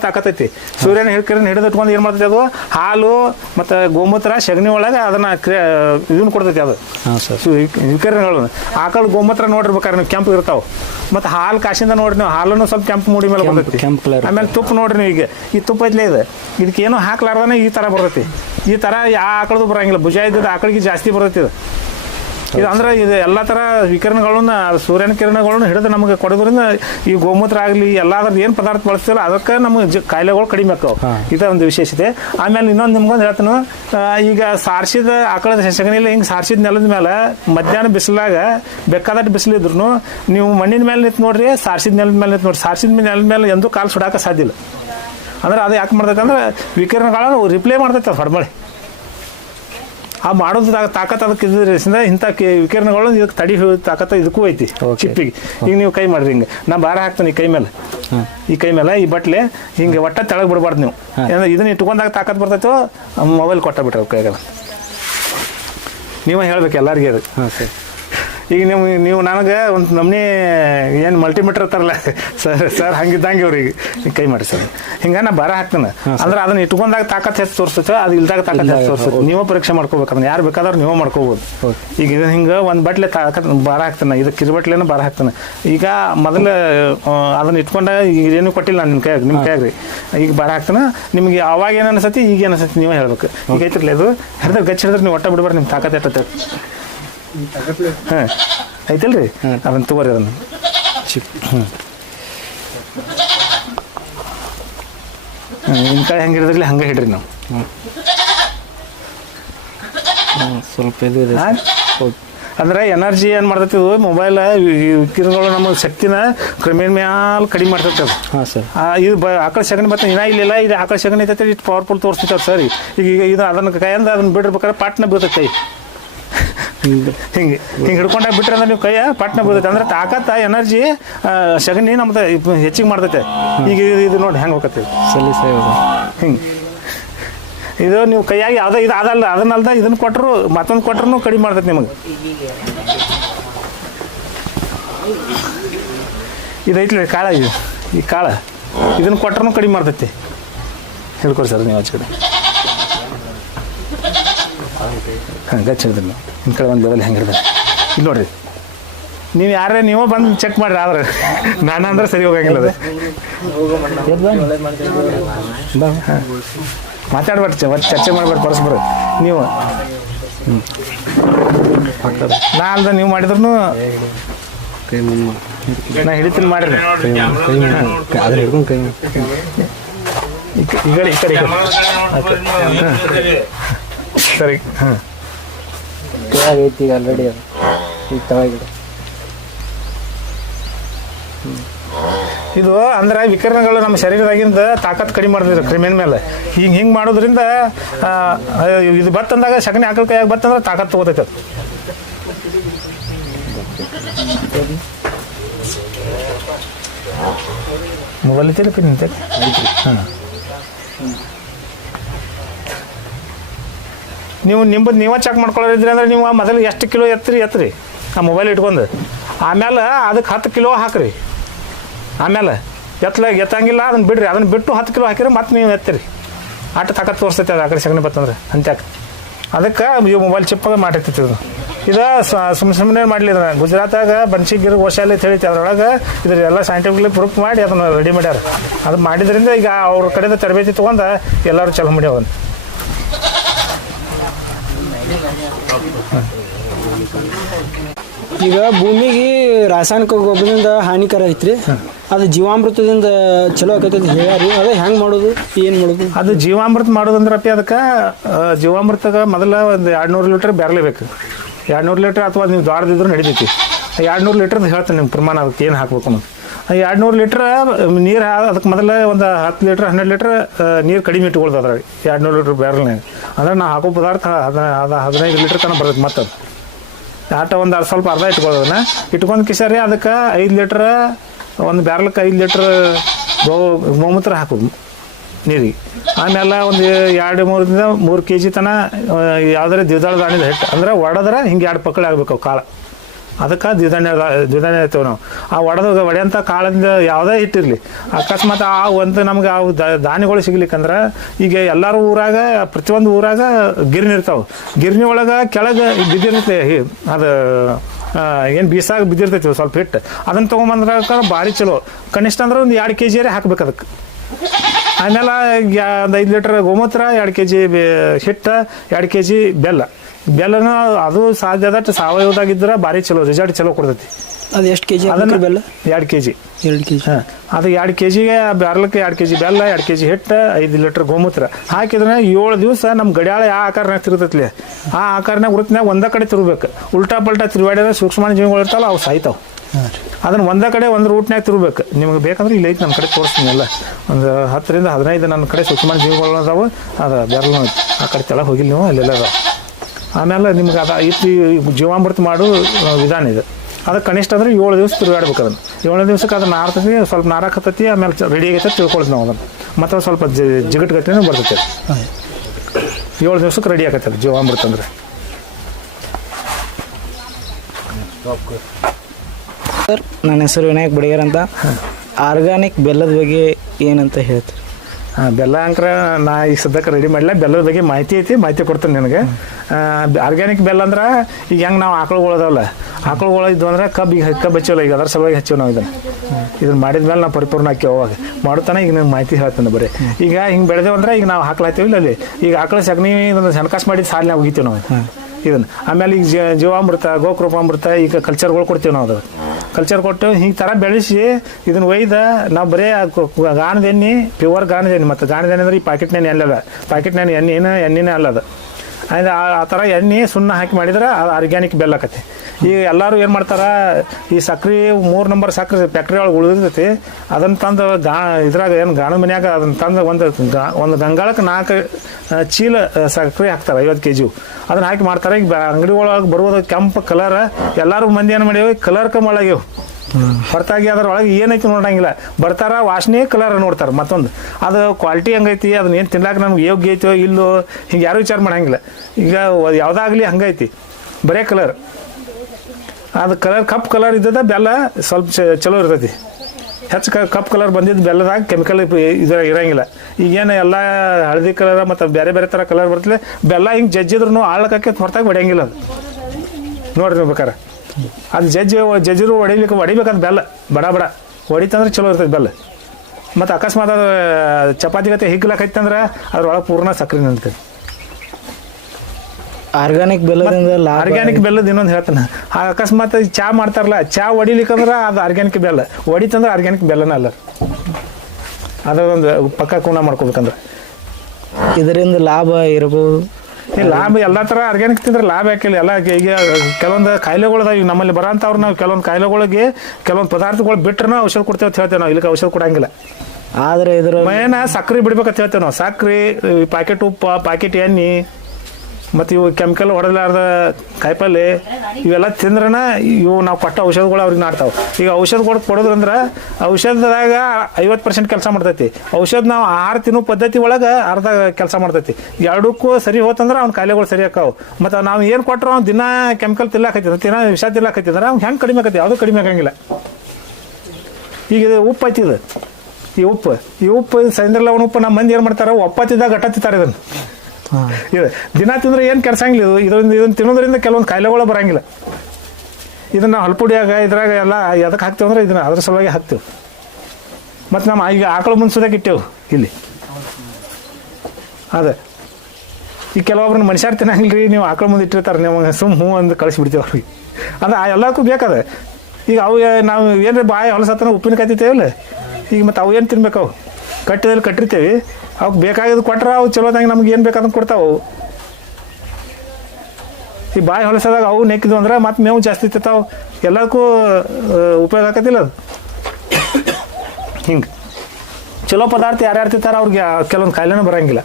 ಸೂರ್ಯನ ಕಿರಣ ಹಿಡಿದು ಇಟ್ಕೊಂಡು ಏನು ಮಾಡ್ತೈತಿ ಅದು? ಹಾಲು ಮತ್ತು ಗೋಮೂತ್ರ ಸಗಣಿ ಒಳಗೆ ಅದನ್ನ ಇದನ್ನ ಕೊಡ್ತೈತಿ ಅದು. ಹಾಂ ಸರ್. ಸು- ವಿಕರಣಗಳು ಆಕಳ ಗೋಮೂತ್ರ ನೋಡಿರ್ಬೇಕಾರೆ ನೀವು ಕೆಂಪು ಇರ್ತಾವ. ಮತ್ತು ಹಾಲು ಕಾಶಿಂದ ನೋಡ್ರಿ ನೀವು ಹಾಲನ್ನು ಸ್ವಲ್ಪ ಕೆಂಪು ಮೂಡಿ ಮೇಲೆ ಬಂದೈತಿ ಬರ್ತೈತಿ. ಕೆಂಪು ಆಮೇಲೆ ತುಪ್ಪ ನೋಡ್ರಿ ನೀವು ಈಗ. ಈ ತುಪ್ಪ ಐತ್ಲೇ ಇದೆ. ಇದಕ್ಕೆ ಏನೂ ಹಾಕ್ಲಾರ್ದಾನೆ ಈ ಥರ ಬರ್ತೈತಿ. ಈ ಥರ ಯಾವ ಆಕಳದು ಬರಂಗಿಲ್ಲ. ಭುಜ ಇದ್ದದ್ದು ಆಕಳಿಗೆ ಜಾಸ್ತಿ ಬರ್ತೈತಿ ಇದು. ಇದು ಅಂದ್ರೆ ಇದು ಎಲ್ಲ ತರ ವಿಕಿರಣಗಳನ್ನ ಸೂರ್ಯನ ಕಿರಣಗಳನ್ನ ಹಿಡಿದು ನಮಗೆ ಕೊಡೋದ್ರಿಂದ ಈ ಗೋಮೂತ್ರ ಆಗಲಿ ಎಲ್ಲಾದ್ರದ್ದು ಏನು ಪದಾರ್ಥ ಬಳಸ್ತಿಲ್ಲ ಅದಕ್ಕೆ ನಮಗೆ ಕಾಯಿಲೆಗಳು ಕಡಿಮೆ ಆಕ್ಕವು ಹಾ. ಇದು ಒಂದು ವಿಶೇಷತೆ. ಆಮೇಲೆ ಇನ್ನೊಂದು ನಿಮ್ಗೊಂದು ಹೇಳ್ತಾನು. ಈಗ ಸಾರಿಸಿದ ಆಕಳದ ಸಗಣಿಲ್ಲ ಹಿಂಗೆ ಸಾರಿಸಿದ ನೆಲದ ಮೇಲೆ ಮಧ್ಯಾಹ್ನ ಬಿಸಿಲಾಗ ಬೇಕಾದಷ್ಟು ಬಿಸಿಲಿದ್ರು ನೀವು ಮಣ್ಣಿನ ಮೇಲೆ ನಿಂತು ನೋಡ್ರಿ ಸಾರಿಸಿದ ನೆಲದ ಮೇಲೆ ನಿಂತು ನೋಡ್ರಿ. ಸಾರಿಸಿದ ನೆಲದ ಮೇಲೆ ಎಂದೂ ಕಾಲು ಸುಡಾಕ ಸಾಧ್ಯ ಇಲ್ಲ. ಅಂದ್ರೆ ಅದು ಯಾಕೆ ಮಾಡ್ಬೇಕಂದ್ರೆ ಅಂದ್ರೆ ವಿಕಿರಣಗಳನ್ನು ರಿಪ್ಲೇ ಮಾಡ್ತೈತೆ ಹೊರಮಳೆ ಆ ಮಾಡೋದು ತಾಕತ್ ಅದಕ್ಕೆ ಇದ್ರಿಂದ ಇಂಥ ವಿಕಿರಣಗಳನ್ನ ವಿಕಿರಣಗಳು ಇದಕ್ಕೆ ತಡಿ ತಾಕತ್ತ ತಾಕತ್ ಇದಕ್ಕೂ ಐತಿ ಚಿಪ್ಪಿಗೆ. ಈಗ ನೀವು ಕೈ ಮಾಡ್ರಿ ಹಿಂಗೆ. ನಾ ಭಾರ ಹಾಕ್ತಾನೆ ಈ ಕೈ ಮೇಲೆ. ಈ ಕೈ ಮೇಲೆ ಈ ಬಟ್ಲೆ ಹಿಂಗೆ ಒಟ್ಟ ತೆಳಗೆ ಬಿಡಬಾರ್ದು ನೀವು. ಏನಂದ್ರೆ ಇದನ್ನ ಇಟ್ಕೊಂಡಾಗ ತಾಕತ್ ಬರ್ತೈತೋ ಮೊಬೈಲ್ ಕೊಟ್ಟ ಬಿಟ್ರೆ ಕೈಗೆಲ್ಲ. ನೀವೇ ಹೇಳ್ಬೇಕು ಎಲ್ಲರಿಗೆ ಅದು. ಹಾಂ ಸರ್. ಈಗ ನಿಮ್ ನೀವು ನನಗೆ ಒಂದು ನಮ್ನಿ ಏನು ಮಲ್ಟಿಮೀಟರ್ ತರಲ್ಲ. ಸರ್ ಸರ್ ಹಂಗಿದ್ದಂಗೆ ಅವ್ರಿಗೆ ಕೈ ಮಾಡಿ ಸರ್ ಹಿಂಗೆ ನಾ ಬರ ಹಾಕ್ತಾನೆ. ಅಂದ್ರೆ ಅದನ್ನ ಇಟ್ಕೊಂಡಾಗ ತಾಕತ್ ಹೆಚ್ಚು ತೋರಿಸ್ತೈತೆ ಅದು ಇಲ್ದಾಗ ತಾಕತ್ ಹೆಚ್ಚು ತೋರಿಸ್ತೈತೆ. ನೀವೇ ಪರೀಕ್ಷೆ ಮಾಡ್ಕೋಬೇಕು. ಅದನ್ನ ಯಾರು ಬೇಕಾದ್ರೆ ನೀವು ಮಾಡ್ಕೋಬಹುದು ಈಗ ಇದು ಹಿಂಗೆ ಒಂದು ಬಟ್ಲೆ ತಾಕತ್ ಬಾರ ಹಾಕ್ತಾನೆ. ಇದು ಕಿರುಬಟ್ಲೆನ ಬಾರ ಹಾಕ್ತಾನೆ. ಈಗ ಮೊದಲು ಅದನ್ನ ಇಟ್ಕೊಂಡ ಈಗ ಏನು ಕೊಟ್ಟಿಲ್ಲ ನಾನು ನಿಮ್ಮ ಕೈಯಾಗ ನಿಮ್ಮ ಕೈಯಾಗ ರೀ ಈಗ ಬಾರ ಹಾಕ್ತಾನೆ. ನಿಮಗೆ ಅವಾಗ ಏನು ಅನಿಸತಿ ಈಗ ಏನು ಅನ್ಸತಿ ನೀವೇ ಹೇಳ್ಬೇಕು. ಈಗ ಐತ್ರಲ್ಲ ಇದು. ಹಿಡಿದ್ರೆ ಗಚ್ಚ ಹಿಡಿದ್ರೆ ನೀವು ಒಟ್ಟ ಬಿಡ್ಬಾರ್ದು ನಿಮ್ಮ ತಾಕತ್ ಎಟ್ಟತ್ತೆ. ಹಾಂ. ಐತಲ್ರಿ? ಅದನ್ನು ತಗೋರಿ ಅದನ್ನು. ಚಿಪ್. ನಿಮ್ಮ ಕಡೆ ಹೆಂಗೆ ಹಿಡಿದ್ರಲಿ ಹಂಗೆ ಹಿಡ್ರಿ ನಾವು. ಹ್ಞೂ ಸ್ವಲ್ಪ ಇದು ಇದೆ ಅಂದ್ರೆ ಎನರ್ಜಿ ಏನು ಮಾಡ್ತೈತಿ ಇದು? ಮೊಬೈಲ್ ವಿಕಿರಣಗಳು ನಮ್ಮ ಶಕ್ತಿನ ಕ್ರಮೇಣ ಮ್ಯಾಲ ಕಡಿಮೆ ಮಾಡ್ತೈತೆ ಅದು. ಹಾಂ ಸರ್. ಇದು ಬ ಆಕಳ ಸಗಣಿ ಮತ್ತೆ ಇನ್ನ ಇಲ್ಲ ಇದು ಆಕಳ ಸಗಣಿ ಐತೈತೆ ಇಷ್ಟು ಪವರ್ಫುಲ್ ತೋರಿಸ್ತೈತೆ ಸರಿ. ಈಗ ಈಗ ಇದು ಅದನ್ನ ಕೈಯಿಂದ ಅದನ್ನ ಬಿಡಿರ್ಬೇಕಾದ್ರೆ ಪಾಟ್ನ ಬೀಳ್ತೈತೆ. ಕೈ ಹಿಂಗೆ ಹಿಂಗೆ ಹಿಡ್ಕೊಂಡಾಗ ಬಿಟ್ರೆ ಅಂದ್ರೆ ನೀವು ಕೈಯ ಪಟ್ನ ಬೀಳ್ತೈತೆ. ಅಂದ್ರೆ ತಾಕತ್ತ ಎನರ್ಜಿ ಸಗಣಿ ನಮ್ದು ಹೆಚ್ಚಿಗೆ ಮಾಡ್ತೈತೆ. ಈಗ ಇದು- ನೋಡಿ ಹೆಂಗೆ ಹೋಗತ್ತೆ ಸಲಿ ಹಿಂಗೆ. ಇದು ನೀವು ಕೈಯಾಗಿ ಯಾವುದೇ ಇದು ಅದಲ್ಲ ಅದನ್ನಲ್ದ ಇದನ್ನ ಕೊಟ್ಟರು ಮತ್ತೊಂದು ಕೊಟ್ಟರು ಕಡಿಮೆ ಮಾಡ್ತೈತೆ ನಿಮಗೆ. ಇದೈತ್ಲಿ ಕಾಳ ಇದು. ಈ ಕಾಳ. ಇದನ್ನ ಕೊಟ್ಟರು ಕಡಿಮೆ ಮಾಡ್ತೈತಿ. ಹೇಳ್ಕೊಡಿ ಸರ್ ನೀವು ಆಚೆ ಕಡೆ. ಹಾಂ ಗಚ್ಚ ನಿಮ್ಮ ಕಡೆ ಒಂದು ಲೆವೆಲ್ ಹೆಂಗಿರ್ತದೆ? ಇಲ್ಲಿ ನೋಡ್ರಿ. ನೀವು ಯಾರೇ ನೀವು ಬಂದು ಚೆಕ್ ಮಾಡ್ರಿ ಆದ್ರೆ. ನಾನು ಅಂದ್ರೆ ಸರಿ ಹೋಗಂಗಿಲ್ಲ ಅದು. ಮಾತಾಡ್ಬೇಡಿ ಮತ್ತೆ ಒಟ್ಟು ಚರ್ಚೆ ಮಾಡ್ಬೇಡಿ ಪರಸ್ಪರ ನೀವು. ನಾ ಅಲ್ದ ನೀವು ಮಾಡಿದ್ರು ನಾ ಹಿಡಿತೀನಿ ಮಾಡ್ರಿ. ಈ ಕಡೆ ಈ ಕಡೆ. ಸರಿ ಹಾಂ. ಈಗ ಆಲ್ರೆಡಿ ಅದು. ತಳಗಿಡ ಇದು ಅಂದ್ರೆ ವಿಕಿರಣಗಳು ನಮ್ಮ ಶರೀರದಾಗಿಂದ ತಾಕತ್ ಕಡಿಮೆ ಮಾಡ್ತಿದ್ರು ಕ್ರಿಮಿನ ಮೇಲೆ. ಹಿಂಗೆ ಹಿಂಗೆ ಮಾಡೋದ್ರಿಂದ ಇದು ಬತ್ತಂದಾಗ ಸಗಣಿ ಹಾಕಲ್ ಕೈಯಾಗ ಬತ್ತಂದ್ರೆ ತಾಕತ್ ತಗೋತೈತೆ ಅದು. ಮೊಬೈಲ್ ತಿಳ್ಕೊಂಡು ಪಿನ್ ಐತೆ ಹಾಂ. ನೀವು ನಿಮ್ಮದು ನೀವೇ ಚೆಕ್ ಮಾಡ್ಕೊಳ್ಳೋದಿದ್ರಿ ಅಂದ್ರೆ ನೀವು ಮೊದಲು ಎಷ್ಟು ಕಿಲೋ ಎತ್ತರಿ ಎತ್ತರಿ ಆ ಮೊಬೈಲ್ ಇಟ್ಕೊಂಡು. ಆಮೇಲೆ ಅದಕ್ಕೆ ಹತ್ತು ಕಿಲೋ ಹಾಕ್ರಿ. ಆಮೇಲೆ ಎತ್ತಲಾಗ ಎತ್ತಂಗಿಲ್ಲ, ಅದನ್ನ ಬಿಡ್ರಿ. ಅದನ್ನ ಬಿಟ್ಟು ಹತ್ತು ಕಿಲೋ ಹಾಕಿರಿ ಮತ್ತೆ ನೀವು ಎತ್ತಿರಿ. ಆಟ ತಾಕತ್ ತೋರಿಸ್ತೈತೆ ಅದು ಆ ಕಡೆ ಸಗಣಿ ಬತ್ತಂದ್ರೆ. ಅಂತ್ಯಾಕ. ಅದಕ್ಕೆ ಈ ಮೊಬೈಲ್ ಚಿಪ್ಪಾಗ ಮಾಡಿರ್ತೈತಿ ಇದು. ಇದು ಸುಮ್ಮನೆ ಸುಮ್ಮನೆ ಮಾಡಲಿ ಇದನ್ನ. ಗುಜರಾತಾಗ ಬನ್ಸಿಗಿರ್ ಗೋಶಾಲೆ ಅಂತ ಹೇಳಿತಿ ಅದರೊಳಗೆ. ಇದ್ರ ಎಲ್ಲ ಸೈಂಟಿಫಿಕ್ಲಿ ಪ್ರೂಫ್ ಮಾಡಿ ಅದನ್ನು ರೆಡಿ ಮಾಡ್ಯಾರ. ಅದು ಮಾಡಿದ್ರಿಂದ ಈಗ ಅವ್ರ ಕಡೆಯಿಂದ ತರಬೇತಿ ತೊಗೊಂಡು ಎಲ್ಲರೂ ಚಲೋ ಮಾಡ್ಯಾವ ಈಗ ಭೂಮಿಗೆ ರಾಸಾಯನಿಕ ಗೊಬ್ಬರದಿಂದ ಹಾನಿಕರ ಐತ್ರಿ. ಅದು ಜೀವಾಮೃತದಿಂದ ಚಲೋ ಆಕೈತಿ ಅಂತ ಹೇಳ್ಯಾರಿ. ಅದೇ ಹೆಂಗ್ ಮಾಡೋದು? ಏನ್ ಮಾಡೋದು? ಅದು ಜೀವಾಮೃತ ಮಾಡೋದಂದ್ರಪ್ಪಿ ಅದಕ್ಕೆ ಜೀವಾಮೃತಗ ಮೊದಲ ಒಂದು ಎರಡು ನೂರು ಲೀಟ್ರ್ ಬೆರಲೇಬೇಕು ಎರಡು ನೂರು ಲೀಟ್ರ್ ಅಥವಾ ನೀವು ದ್ವಾರದಿದ್ರು ನಡಿತೈತಿ. ಎರಡು ನೂರು ಲೀಟ್ರ್ ಹೇಳ್ತೇನೆ ನಿಮ್ಮ ಪ್ರಮಾಣ ಅದಕ್ಕೆ ಏನು ಹಾಕ್ಬೇಕು ಅನ್ನೋದು. ಎರಡು ನೂರು ಲೀಟ್ರ್ ನೀರು ಅದಕ್ಕೆ ಮೊದಲ ಒಂದು ಹತ್ತು ಲೀಟ್ರ್ ಹನ್ನೆರಡು ಲೀಟ್ರ್ ನೀರು ಕಡಿಮೆ ಇಟ್ಕೊಳ್ದು ಅದ್ರಾಗ. ಎರಡು ನೂರು ಲೀಟ್ರ್ ಬ್ಯಾರಲ್ನಾಗ ಅಂದ್ರೆ ನಾ ಹಾಕೋ ಪದಾರ್ಥ ಅದು ಹದಿನೈದು ಲೀಟ್ರ್ ತನಕ ಬರ್ತೈತೆ ಮತ್ತೆ ಅದು. ಆಟ ಒಂದು ಅರ್ಧ ಸ್ವಲ್ಪ ಅರ್ಧ ಇಟ್ಕೊಳ್ಳೋದನ್ನ ಇಟ್ಕೊಂಡು ಕಿಸರಿ ಅದಕ್ಕೆ ಐದು ಲೀಟ್ರ್, ಒಂದು ಬ್ಯಾರಲ್ಗೆ ಐದು ಲೀಟ್ರ್ ಗೋ ಗೋಮೂತ್ರ ಹಾಕೋದು ನೀರಿಗೆ. ಆಮೇಲೆ ಒಂದು ಎರಡು ಮೂರರಿಂದ ಮೂರು ಕೆ ಜಿ ತನ ಯಾವ್ದಾರ ದ್ವಿದಳ ಧಾನ್ಯದ ಹಿಟ್ಟು. ಅಂದ್ರೆ ಒಡೆದ್ರೆ ಹಿಂಗೆ ಎರಡು ಪಕ್ಕಳೆ ಆಗ್ಬೇಕು ಕಾಳು. ಅದಕ್ಕೆ ದ್ವಿಧಾನ್ಯ ದ್ವಿಧಾನ್ಯ ಇರ್ತೇವೆ ನಾವು ಆ ಒಡೆದ ಒಡೆಯಂಥ ಕಾಳಿಂದ ಯಾವುದೇ ಹಿಟ್ಟಿರಲಿ ಅಕಸ್ಮಾತ್ ಆ ಒಂದು ನಮ್ಗೆ ಆ ದ- ಧಾನ್ಯಗಳು ಸಿಗ್ಲಿಕ್ಕಂದ್ರೆ ಈಗ ಎಲ್ಲರೂ ಊರಾಗ ಪ್ರತಿಯೊಂದು ಊರಾಗ ಗಿರ್ನಿ ಇರ್ತಾವೆ. ಗಿರ್ನಿ ಒಳಗೆ ಕೆಳಗೆ ಬಿದ್ದಿರುತ್ತೆ ಅದು ಏನು ಬೀಸಾಗ ಬಿದ್ದಿರ್ತೈತಿ ಸ್ವಲ್ಪ ಹಿಟ್ಟು ಅದನ್ನು ತೊಗೊಂಬಂದ್ರೆ ಭಾರಿ ಚಲೋ. ಕನಿಷ್ಠ ಅಂದ್ರೆ ಒಂದು ಎರಡು ಕೆ ಜಿಯರೇ ಹಾಕ್ಬೇಕು ಅದಕ್ಕೆ ಆಮೇಲೆ ಒಂದು ಐದು ಲೀಟ್ರ್ ಗೋಮೂತ್ರ, ಎರಡು ಕೆ ಜಿ ಹಿಟ್ಟು, ಎರಡು ಕೆ ಬೆಲ್ಲ. ಬೆಲ್ಲನ ಅದು ಸಾಧ್ಯ ಆದಷ್ಟು ಸಾವಯವದಾಗಿದ್ರೆ ಭಾರಿ ಚಲೋ ರಿಸಲ್ಟ್ ಚಲೋ ಕೊಡ್ತೈತಿ. ಅದು ಎಷ್ಟು ಕೆಜಿ ಅದನ್ನ ಬೆಲ್ಲ? ಎರಡು ಕೆ ಜಿ ಎರಡು ಕೆಜಿ. ಹಾಂ ಅದು ಎರಡು ಕೆ ಜಿಗೆ ಬ್ಯಾರ್ಲಕ್ಕೆ ಎರಡು ಕೆ ಜಿ ಬೆಲ್ಲ ಎರಡು ಕೆ ಜಿ ಹಿಟ್ಟು ಐದು ಲೀಟ್ರ್ ಗೋಮೂತ್ರ. ಹಾಕಿದ್ರೆ ಏಳು ದಿವಸ ನಮ್ಮ ಗಡಿಯಾಳ ಯಾವ ಆಕಾರನಾಗ ತಿರುತೈತಿ ಆ ಆಕಾರನಾಗ ವೃತ್ತಿನಾಗ ಒಂದೇ ಕಡೆ ತಿರುಬೇಕು ಉಲ್ಟಾ ಪಲ್ಟಾ ತಿರುವಾಡಿದ್ರೆ ಸೂಕ್ಷ್ಮ ಜೀವಿಗಳು ಇರ್ತಾವಲ್ಲ ಅವು ಸಾಯ್ತಾವೆ. ಅದನ್ನ ಒಂದೇ ಕಡೆ ಒಂದು ರೂಟ್ನಾಗ ತಿರ್ಬೇಕು ನಿಮ್ಗೆ ಬೇಕಂದ್ರೆ ಇಲ್ಲಿ ಐತೆ ನನ್ನ ಕಡೆ ತೋರಿಸ್ತೀನಿ ಎಲ್ಲ. ಒಂದು ಹತ್ತರಿಂದ ಹದಿನೈದು ನನ್ನ ಕಡೆ ಸೂಕ್ಷ್ಮ ಜೀವಿಗಳು ಅದಾವೆ ಅದು ಬೆರಳು ಆ ಕಡೆ ತೆಳಗೆ ಹೋಗಿಲ್ಲ ನೀವು ಅಲ್ಲೆಲ್ಲ ಅದಾವೆ. ಆಮೇಲೆ ನಿಮ್ಗೆ ಅದು ಇತ್ತು ಜೀವಾಮೃತ ಮಾಡೋ ವಿಧಾನ ಇದೆ. ಅದಕ್ಕೆ ಕನಿಷ್ಠ ಅಂದ್ರೆ ಏಳು ದಿವಸ ತಿರುಗಾಡ್ಬೇಕು ಅದನ್ನು. ಏಳು ದಿವಸಕ್ಕೆ ಅದನ್ನು ನಾರ್ತೈತಿ ಸ್ವಲ್ಪ ನಾರಾಕತ್ತೈತಿ ಆಮೇಲೆ ರೆಡಿ ಆಗೈತೆ ತಿಳ್ಕೊಳ್ತೀವಿ ನಾವು ಅದನ್ನು. ಮತ್ತು ಸ್ವಲ್ಪ ಜಿಗಟ್ ಗಟ್ಟಿನೂ ಬರ್ತೈತೆ. ಏಳು ದಿವಸಕ್ಕೆ ರೆಡಿ ಆಗತ್ತೆ ಅದು ಜೀವಾಮೃತ ಅಂದ್ರೆ. ಸರ್ ನನ್ನ ಹೆಸರು ವಿನಾಯಕ್ ಬಡಿಗರ್ ಅಂತ. ಆರ್ಗಾನಿಕ್ ಬೆಲ್ಲದ ಬಗ್ಗೆ ಏನಂತ ಹೇಳ್ತೀರಿ? ಬೆಲ್ಲ ಅಂಕ್ರ ನಾ ಈಗ ಸದ್ಯಕ್ಕೆ ರೆಡಿ ಮಾಡಿಲ್ಲ ಬೆಲ್ಲದ ಬಗ್ಗೆ ಮಾಹಿತಿ ಐತಿ ಮಾಹಿತಿ ಕೊಡ್ತೇನೆ ನಿನಗೆ. ಆರ್ಗ್ಯಾನಿಕ್ ಬೆಲ್ಲ ಅಂದ್ರೆ ಈಗ ಹೆಂಗೆ ನಾವು ಆಕಳುಗಳು ಅದಾವಲ್ಲ ಆಕಳುಗಳು ಇದ್ವು ಅಂದ್ರೆ ಕಬ್ಬು ಈಗ ಕಬ್ಬು ಹಚ್ಚಿವಲ್ಲ ಈಗ ಅದರ ಸಲುವಾಗಿ ಹಚ್ಚಿವಿ ನಾವು ಇದನ್ನು. ಇದನ್ನ ಮಾಡಿದ ಮೇಲೆ ನಾವು ಪರಿಪೂರ್ಣ ಹಾಕಿ ಅವಾಗ. ಮಾಡುತ್ತಾನೆ ಈಗ ನಿಮ್ಗೆ ಮಾಹಿತಿ ಹೇಳ್ತಾನೆ ಬರೀ. ಈಗ ಹಿಂಗೆ ಬೆಳೆದೇವು ಅಂದ್ರೆ ಈಗ ನಾವು ಹಾಕ್ಲಾ ಇಲ್ಲ ಅಲ್ಲಿ. ಈಗ ಆಕಳ ಸಗಣಿ ಇದನ್ನು ಸಣ್ಕಾಸು ಮಾಡಿದ ಸಾಲಿನ ಹೋಗಿತೀವಿ ನಾವು. ಇದನ್ನು. ಆಮೇಲೆ ಈಗ ಜೀವಾಮೃತ ಗೋಕೃಪಾಮೃತ ಈಗ ಕಲ್ಚರ್ಗಳು ಕೊಡ್ತೀವಿ ನಾವು ಅದು ಕಲ್ಚರ್ ಕೊಟ್ಟು ಹಿಂಗೆ ಥರ ಬೆಳೆಸಿ ಇದನ್ನು ಒಯ್ದ ನಾವು ಬರೇ ಗಾಣದ ಎಣ್ಣೆ ಪ್ಯೂರ್ ಗಾಣದ ಎಣ್ಣೆ. ಮತ್ತು ಗಾಣದ ಎಣ್ಣೆ ಅಂದ್ರೆ ಈ ಪ್ಯಾಕೆಟ್ನೇನು ಅಲ್ಲದ ಪ್ಯಾಕೆಟ್ನೇನು ಎಣ್ಣೆನ ಎಣ್ಣೆನೇ ಅಲ್ಲದ ಅದು ಆ ಥರ ಎಣ್ಣೆ ಸುಣ್ಣ ಹಾಕಿ ಮಾಡಿದ್ರೆ ಅದು ಆರ್ಗ್ಯಾನಿಕ್ ಬೆಲ್ಲ ಆಕತಿ. ಈಗ ಎಲ್ಲರೂ ಏನು ಮಾಡ್ತಾರೆ, ಈ ಸಕ್ರೆ ಮೂರು ನಂಬರ್ ಸಕ್ರೆ ಫ್ಯಾಕ್ಟ್ರಿ ಒಳಗೆ ಉಳಿದಿರ್ತೈತಿ ಅದನ್ನ ತಂದು ಗಾ ಇದ್ರಾಗ ಏನು ಗಾಣ ಮನ್ಯಾಗ ಅದನ್ನ ತಂದು ಒಂದು ಗಾ ಒಂದು ಗಂಗಾಳಕ್ಕೆ ನಾಲ್ಕು ಚೀಲ ಸಕ್ರಿ ಹಾಕ್ತಾರೆ ಐವತ್ತು ಕೆ ಜಿ ಅದನ್ನು ಹಾಕಿ ಮಾಡ್ತಾರೆ. ಈಗ ಅಂಗಡಿ ಒಳಗೆ ಬರುವುದು ಕೆಂಪು ಕಲರ್ ಎಲ್ಲರೂ ಮಂದಿ ಏನು ಮಾಡ್ಯಾವ ಕಲರ್ ಕಮ್ಮಳಾಗ್ಯಾವ ಹೊರತಾಗಿ ಅದ್ರೊಳಗೆ ಏನೈತಿ ನೋಡಂಗಿಲ್ಲ. ಬರ್ತಾರ, ವಾಸನೆ ಕಲರ್ ನೋಡ್ತಾರೆ ಮತ್ತೊಂದು. ಅದು ಕ್ವಾಲಿಟಿ ಹಂಗೈತಿ, ಅದನ್ನ ಏನು ತಿನ್ಲಾಕ ನಮ್ಗೆ ಯೋಗ್ಯ ಐತೋ ಇಲ್ಲೋ, ಹಿಂಗೆ ಯಾರು ವಿಚಾರ ಮಾಡಂಗಿಲ್ಲ. ಈಗ ಯಾವುದಾಗ್ಲಿ ಹಂಗೈತಿ, ಬರೇ ಕಲರ್ ಅದು ಕಲರ್ ಕಪ್ ಕಲರ್ ಇದ್ದದ ಬೆಲ್ಲ ಸ್ವಲ್ಪ ಚಲೋ ಇರ್ತೈತಿ. ಹೆಚ್ಚು ಕಪ್ ಕಲರ್ ಬಂದಿದ್ದು ಬೆಲ್ಲದಾಗ ಕೆಮಿಕಲ್ ಇದ್ರ ಇರಂಗಿಲ್ಲ. ಈಗೇನು ಎಲ್ಲ ಹಳದಿ ಕಲರ್ ಮತ್ತು ಬೇರೆ ಬೇರೆ ಥರ ಕಲರ್ ಬರ್ತದೆ ಬೆಲ್ಲ ಹಿಂಗೆ ಜಜ್ಜಿದ್ರು ಆಳಕ್ಕೆ ಹೊರತಾಗಿ ಹೊಡೆಯಂಗಿಲ್ಲ ಅದು. ನೋಡ್ರಿ ಅದು ಜಜ್ಜು ಜಜ್ಜಿರು ಹೊಡಿಲಿಕ್ಕೆ ಹೊಡಿಬೇಕಾದ ಬೆಲ್ಲ ಬಡ ಬಡ. ಹೊಡಿತಂದ್ರೆ ಚಲೋ ಇರ್ತೈತೆ ಬೆಲ್ಲ. ಮತ್ತು ಅಕಸ್ಮಾತ್ ಅದು ಚಪಾತಿ ಗತೆ ಹಿಗ್ಲಾಕೈತಂದ್ರೆ ಅದ್ರೊಳಗೆ ಪೂರ್ಣ ಸಕ್ಕರೆ ನಿಂತೈತೆ. ಆರ್ಗ್ಯಾನಿಕ್ ಬೆಲ್ಲದಿಂದ ಆರ್ಗ್ಯಾನಿಕ್ ಬೆಲ್ಲದ ಇನ್ನೊಂದು ಹೇಳ್ತಾನೆ. ಆ ಅಕಸ್ಮಾತ್ ಚಾ ಮಾಡ್ತಾರಲ್ಲ ಚಾ ಹೊಡಿಲಿಕ್ಕಂದ್ರೆ ಅದು ಆರ್ಗ್ಯಾನಿಕ್ ಬೆಲ್ಲ. ಹೊಡಿತಂದ್ರೆ ಆರ್ಗ್ಯಾನಿಕ್ ಬೆಲ್ಲನೇ ಅಲ್ಲ. ಅದೊಂದು ಪಕ್ಕ ಕೂನ ಮಾಡ್ಕೋಬೇಕಂದ್ರೆ. ಇದರಿಂದ ಲಾಭ ಇರಬಹುದು ಈ ಲಾಭ ಎಲ್ಲ ಥರ ಆರ್ಗ್ಯಾನಿಕ್ ತಿಂದ್ರೆ ಲಾಭ ಯಾಕಿಲ್ಲ ಎಲ್ಲ ಈಗ ಕೆಲವೊಂದು ಕಾಯಿಲೆಗಳದಾವ ಈಗ ನಮ್ಮಲ್ಲಿ ಬರೋಂಥವ್ರು ನಾವು ಕೆಲವೊಂದು ಕಾಯಿಲೆಗಳಿಗೆ ಕೆಲವೊಂದು ಪದಾರ್ಥಗಳು ಬಿಟ್ರೆ ಔಷಧ ಕೊಡ್ತೇವೆ ಅಂತ ಹೇಳ್ತೇವೆ ನಾವು. ಇಲ್ಲಿಗೆ ಔಷಧ ಕೊಡಂಗಿಲ್ಲ. ಆದ್ರೆ ಇದ್ರ ಮೇನ ಸಕ್ರೆ ಬಿಡ್ಬೇಕಂತ ಹೇಳ್ತೇವೆ ನಾವು. ಸಕ್ರೆ ಪ್ಯಾಕೆಟ್ ಉಪ್ಪು ಪ್ಯಾಕೆಟ್ ಎಣ್ಣೆ ಮತ್ತು ಇವು ಕೆಮಿಕಲ್ ಹೊಡೆಲಾರ್ದ ಕಾಯಿಪಲ್ಲೆ, ಇವೆಲ್ಲ ತಿಂದ್ರನ ಇವು ನಾವು ಕೊಟ್ಟ ಔಷಧಗಳು ಅವ್ರಿಗೆ ನಾಡ್ತಾವೆ. ಈಗ ಔಷಧ ಕೊಡ್ ಕೊಡೋದ್ರಂದ್ರೆ ಔಷಧದಾಗ ಐವತ್ತು ಪರ್ಸೆಂಟ್ ಕೆಲಸ ಮಾಡ್ತೈತಿ. ಔಷಧ ನಾವು ಆಹಾರ ತಿನ್ನೋ ಪದ್ಧತಿ ಒಳಗೆ ಅರ್ಧ ಕೆಲಸ ಮಾಡ್ತೈತಿ. ಎರಡಕ್ಕೂ ಸರಿ ಹೋತಂದ್ರೆ ಅವ್ನ ಕಾಯಿಲೆಗಳು ಸರಿ ಆಕಾವು ಮತ್ತು ನಾವು ಏನು ಕೊಟ್ಟರು ಅವ್ನು ದಿನ ಕೆಮಿಕಲ್ ತಿನ್ನಕತ್ತಿದ್ರೆ ದಿನ ವಿಷ ತಿನ್ನಕತ್ತಿದ್ರೆ ಅವ್ನು ಹೆಂಗೆ ಕಡಿಮೆ ಆಕತಿ? ಯಾವುದೂ ಕಡಿಮೆ ಆಗಂಗಿಲ್ಲ. ಈಗ ಇದು ಉಪ್ಪು ಐತಿ ಇದು. ಈ ಉಪ್ಪು. ಈ ಉಪ್ಪು ಸೈಂದ್ರ ಲವಣ ಉಪ್ಪು ನಮ್ಮ ಮಂದಿ ಏನು ಮಾಡ್ತಾರೆ, ಒಪ್ಪತ್ತಿದ್ದಾಗ ತಿಂತಾರೆ ಇದನ್ನು. ಇದು ದಿನ ತಿಂದ್ರೆ ಏನು ಕೆಲಸ ಆಗಿಲ್ಲ ಇದು? ಇದರಿಂದ ಇದನ್ನು ತಿನ್ನೋದ್ರಿಂದ ಕೆಲವೊಂದು ಕಾಯಿಲೆಗಳು ಬರಂಗಿಲ್ಲ. ಇದನ್ನು ಹಲ್ಪುಡಿಯಾಗ, ಇದ್ರಾಗ ಎಲ್ಲ ಎದಕ್ಕೆ ಹಾಕ್ತೇವೆ ಅಂದ್ರೆ ಇದನ್ನ ಅದ್ರ ಸಲುವಾಗಿ ಹಾಕ್ತೇವೆ. ಮತ್ತು ನಮ್ಮ ಈಗ ಆಕಳು ಮುನ್ಸೋದಾಗ ಇಟ್ಟೇವು ಇಲ್ಲಿ. ಅದೇ. ಈ ಕೆಲವೊಬ್ರನ್ನ ಮನುಷ್ಯರು ತಿನ್ನಂಗಿಲ್ಲ ರೀ ನೀವು ಆಕಳ ಮುಂದೆ ಇಟ್ಟಿರ್ತಾರೆ, ನೀವು ಸುಮ್ ಹ್ಞೂ ಅಂದು ಕಳಿಸ್ಬಿಡ್ತೇವೆ ಅವ್ರಿಗೆ. ಅಂದ್ರೆ ಆ ಎಲ್ಲಕ್ಕೂ ಬೇಕದ. ಈಗ ಅವು ನಾವು ಏನ್ರಿ ಬಾಯಿ ಹೊಲಸತ್ತನ ಉಪ್ಪಿನಕಾಯಿ ತಿಂತೇವಲ್ಲ ಈಗ ಮತ್ತು ಅವು ಏನು ತಿನ್ಬೇಕು ಅವು? ಕಟ್ಟಿದಲ್ಲಿ ಕಟ್ಟಿರ್ತೇವೆ. ಅವಕ್ಕೆ ಬೇಕಾಗಿದ್ದು ಕೊಟ್ರೆ ಅವು ಚಲೋದಂಗೆ ನಮ್ಗೆ ಏನು ಬೇಕಾದಂಗೆ ಕೊಡ್ತಾವೆ. ಅವು ಈ ಬಾಯಿ ಹೊಲಸದಾಗ ಅವು ನೆಕ್ಕಿದ್ವು ಅಂದ್ರೆ ಮತ್ತೆ ಮೇವು ಜಾಸ್ತಿ ತಿಂತಾವೆ. ಎಲ್ಲದಕ್ಕೂ ಉಪಯೋಗ ಆಕತಿಲ್ಲ ಅದು. ಹಿಂಗೆ. ಚಲೋ ಪದಾರ್ಥ ಯಾರ್ಯಾರು ತಿಂತಾರೆ ಅವ್ರಿಗೆ ಕೆಲವೊಂದು ಕಾಯಿಲೆನೂ ಬರಂಗಿಲ್ಲ.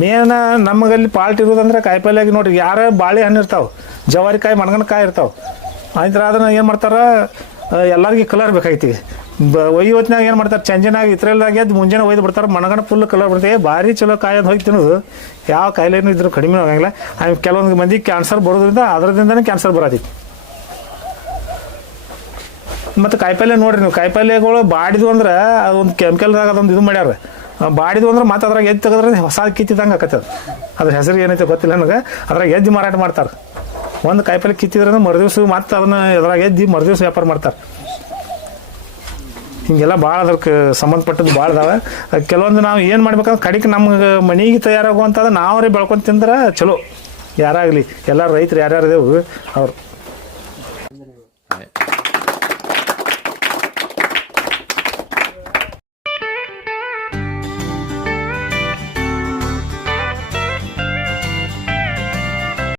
ಮೇನ ನಮಗಲ್ಲಿ ಪಾಲ್ಟ್ ಇರೋದಂದ್ರೆ ಕಾಯಿಪಲ್ಯಾಗಿ ನೋಡ್ರಿ, ಯಾರ ಬಾಳೆ ಹಣ್ಣು ಇರ್ತಾವೆ ಜವಾರಿಕಾಯಿ ಮಣಗನಕಾಯಿ ಇರ್ತಾವೆ. ಆಯ್ತು ಅದನ್ನ ಏನು ಮಾಡ್ತಾರ ಎಲ್ಲರಿಗೆ ಕಲರ್ ಬೇಕಾಗೈತಿ. ಬ ಒಯ್ಯವತ್ನಾಗ ಏನು ಮಾಡ್ತಾರೆ, ಚಂಜನಾಗ ಇದ್ರಲ್ದಾಗ ಎದ್ದು ಮುಂಜಾನೆ ಒಯ್ದು ಬಿಡ್ತಾರೆ, ಮನಗಣ ಫುಲ್ ಕಲರ್ ಬರ್ತದೆ ಭಾರಿ ಚಲೋ ಕಾಯಿ ಹೋಗಿ ತಿನ್ನೋದು. ಯಾವ ಕಾಯಿಲೆನೂ ಇದ್ರೂ ಕಡಿಮೆ ಆಗಂಗಿಲ್ಲ. ಆಮೇಲೆ ಕೆಲವೊಂದು ಮಂದಿ ಕ್ಯಾನ್ಸರ್ ಬರೋದ್ರಿಂದ ಅದರದಿಂದನೇ ಕ್ಯಾನ್ಸರ್ ಬರತೈತಿ. ಮತ್ತು ಕಾಯಿಪಲ್ಯ ನೋಡ್ರಿ ನೀವು. ಕಾಯಿಪಲ್ಯಗಳು ಬಾಡಿದ್ವು ಅಂದ್ರೆ ಅದೊಂದು ಕೆಮಿಕಲ್ದಾಗ ಅದೊಂದು ಇದು ಮಾಡ್ಯಾರ. ಬಾಡಿದ್ವು ಅಂದ್ರೆ ಮತ್ತೆ ಅದ್ರಾಗ ಎದ್ದು ತೆಗೆದ್ರೆ ಹೊಸ ಕಿತ್ತಿದಂಗೆ ಆಕತ್ತದ. ಅದ್ರ ಹೆಸರು ಏನೈತೆ ಗೊತ್ತಿಲ್ಲ ನನಗೆ. ಅದ್ರಾಗ ಎದ್ದು ಮಾರಾಟ ಮಾಡ್ತಾರೆ. ಒಂದು ಕಾಯಿಪಲ್ಲೆ ಕಿತ್ತಿದ್ರೆ ಮರುದಿವ್ಸ ಮತ್ತೆ ಅದನ್ನ ಎದುರಾಗ ಎದ್ದು ಮರುದಿವ್ಸ ವ್ಯಾಪಾರ ಮಾಡ್ತಾರೆ. ಹಿಂಗೆಲ್ಲ ಭಾಳ ಅದಕ್ಕೆ ಸಂಬಂಧಪಟ್ಟದ್ದು ಭಾಳ ಅದಾವೆ. ಕೆಲವೊಂದು ನಾವು ಏನು ಮಾಡ್ಬೇಕಂದ್ರೆ ಕಡೆಗೆ ನಮ್ಗೆ ಮನೆಗೆ ತಯಾರಾಗುವಂಥದ್ದು ನಾವೇ ಬೆಳ್ಕೊಂಡು ತಿಂದ್ರೆ ಚಲೋ. ಯಾರಾಗಲಿ, ಎಲ್ಲ ರೈತರು ಯಾರ್ಯಾರು ಅವ್ರು.